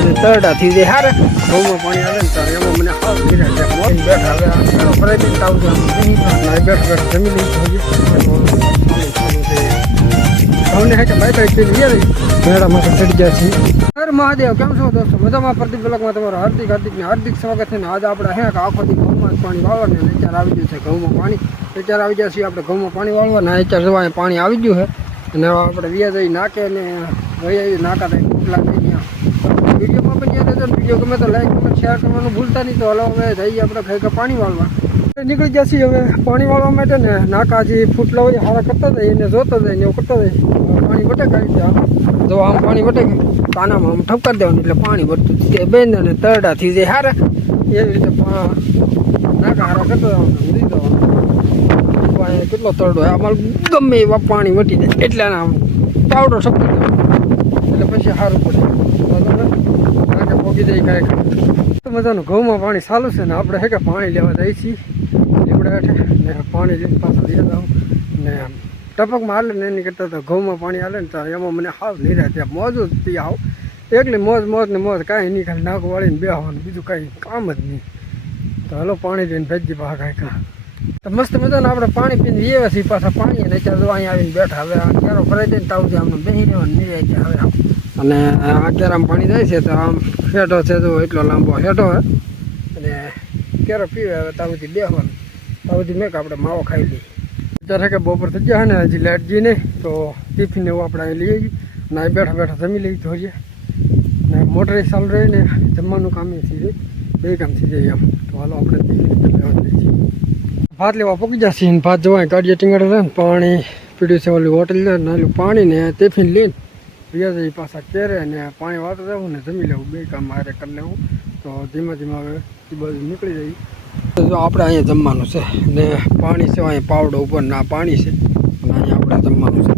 અને તરડાથી જાય હારે ઘઉંમાં પાણી આવે ને ત્યારે એમાં મને હાવ ધીરે છે. મોજ બેઠ એનો આવું છે. આમ નહીં ના બેઠ બેઠ જમી લઈ તમને હે કે ભાઈ થઈ ગયા રહી મેળામાં ચડી ગયા છીએ. હર મહાદેવ, કેમ છો દોસ્તો? મજામાં? પ્રદીપ બ્લોકમાં તમારું હાર્દિક હાર્દિક હાર્દિક સ્વાગત છે ને આજે આપણે હે કે આખો દી ઘઉંમાં પાણી વાળવાને અત્યારે આવી ગયું છે ઘઉંમાં પાણી. અત્યારે આવી ગયા છીએ આપણે ઘઉંમાં પાણી વાળવાના અત્યારે જોવા પાણી આવી ગયું છે. અને આપણે વ્યાજ નાખે ને વહી નાકા થાય ઉપલા થઈ ગયા. વિડીયોમાં પણ યાદ હતો વીડિયો ગમે તો લાઈક કમેન્ટ શેર કરવાનું ભૂલતા નહીં. તો હલો હવે જઈએ આપણે ખરેખર પાણી વાળવા. નીકળી જશે હવે પાણી વાળવા માટે ને નાકા જે ફૂટલા હોય હારા કરતા જાય, એને જોતા જાય ને એવું કરતા જાય. પાણી વટે કાઢી જાય જો આમ પાણી વટે કાનામાં આમ ઠપકાર દેવાનું એટલે પાણી વટતું તે બેન ને તરડાથી જે હારે. એવી રીતે નાકા હારા કરતા જવાનું. ઉડી કેટલો તરડો અમારે ગમે એવા પાણી વટી જાય. એટલે આમ પાવડો દેવાનો પછી સારું પડે. બરાબર? નાકે પોગી જાય કાંઈક. તો મજાનું. ઘઉંમાં પાણી ચાલુ છે ને આપણે હે કે પાણી લેવા જઈએ છીએ. લીમડા હેઠે. ને પાણી લઈને પાછા લઈ જાઉં. ને ટપકમાં હાલે ને એની કરતાં તો ઘઉંમાં પાણી હાલે ને તો એમાં મને હાવ રહ્યા ત્યાં મોજ જ પી આવ. એકલી મોજ મોજ ને મોજ કાંઈ નહીં. ખાલી નાક વાળીને બેહવાનું. બીજું કાંઈ કામ જ નહીં. તો હલો પાણી લઈને ભેજી બહાર કાંઈ કાં તો મસ્ત મજાને આપણે પાણી પીને વ્યવા છીએ પાછા પાણી અને ચાલો અહીંયા આવીને બેઠા. હવે આ ક્યારો ભરાઈ જાય ને તાવ છે આમને બેસી રહેવાનું નિરાય છે હવે. અને આ ક્યારામાં પાણી જાય છે, તો આમ હેઠો છે તો એટલો લાંબો હેઠો હે. અને ક્યારો પીવે હવે તાવથી બેસવાનું તાવથી મેં આપણે માવો ખાઈ લઈએ. અત્યારે કે બપોર થઈ ગયા ને, હજી લાઇટ જઈને, તો ટિફિન એવું આપણે અહીં લઈ આવીએ અને અહીં બેઠા બેઠા જમી લઈએ જોઈએ ને મોટર ચાલુ રહી ને, જમવાનું કામ એ થઈ જાય. બે કામ થઈ જાય એમ. તો હાલો આપણે ટિફિન જઈએ ભાત લેવા પકી જશે ને ભાત જવાય કાઢીએ ટીંગડે છે પાણી પીડ્યું છે ઓલી હોટલ છે નાલું પાણી ને ટિફિન લઈને વ્યાજ પાછા કેરે ને પાણી વાત જવું ને જમી લેવું, બે કામ મારે કરી લેવું. તો ધીમે ધીમે હવે એ બાજુ નીકળી જાય. જો આપણે અહીંયા જમવાનું છે ને પાણી છે અહીંયા પાવડો ઉપર ના પાણી છે. અહીંયા આપણે જમવાનું છે.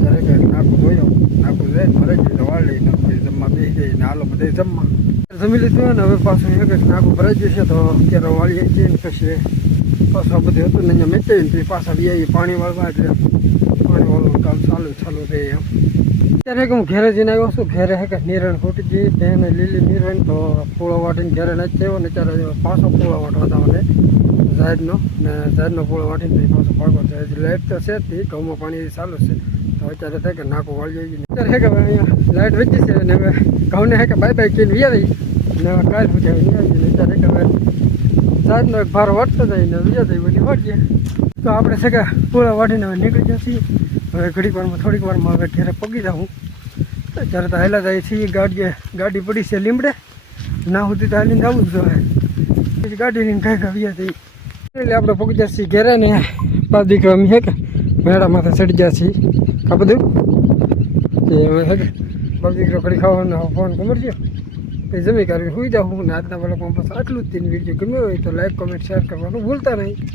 જ્યારે કે નાખું જોયો નાખું જાય ભરે જઈને વાળી નાખું જમવા બેસી જાય ને હાલો બધે જમવા. જમી લીધું ને, હવે પાછું એક નાખું ભરાઈ જશે તો અત્યારે વાળી જઈએ ને પછી પાછું બધું હતું ને અહીંયા મેચાવી પછી પાછા વી પાણી વાળવા એટલે પાણી વાળવાનું કામ ચાલુ ચાલુ રહે એમ. અત્યારે હું ઘેરે જઈને આવ્યો છું, ઘેરે હે કે નિરણ ખૂટી ગઈ તેને લીલી નિરણ, તો પૂળો વાટીને ઘેરે નથી થયો ને ત્યારે પાછો પૂળો વાટવા મને ઝાડનો, ને ઝાડનો પૂળો વાટીને પછી ભાગવા જાય. લાઇટ તો છે જ ઘઉંમાં પાણી ચાલુ છે. તો અત્યારે થાય કે નાખો વાળી જાય અત્યારે હે કે અહીંયા લાઇટ વેચી છે ને હવે ઘઉંને હે કે બાય બાય કહીને વી આવી ને કાલ પૂછાવી નહીં આવી અત્યારે હે કે ઝાડનો એક ભારો વાટતો જાય ને બીજા થઈ બધી વાટીએ તો આપણે છે કે પૂળા વાટીને હવે નીકળી જઈએ હવે ઘડીક વારમાં, થોડીક વારમાં હવે ઘેરે પગી જાઉં. જ્યારે તો હેલા જાય છીએ, ગાડીએ, ગાડી પડી છે લીમડે. ના સુધી તો હાલીને આવું જ હવે પછી ગાડી લઈને કાંઈ કાવ્યા થઈ એટલે આપણે પગી જાય છીએ ઘેરે ને બાપ દીકરા અમે કે, મેળા માથે ચડી જાય છીએ. આ બધું? તે હે કે બાપ દીકરો ઘડી ખાવાનો ફોન કમરજો જમી કરીને સુઈ જાઉં. હું આજના બાળકમાં બસ આટલું જ તેની વીડિયો ગમ્યો હોય તો લાઈક કોમેન્ટ શેર કરવાનું ભૂલતા નહીં.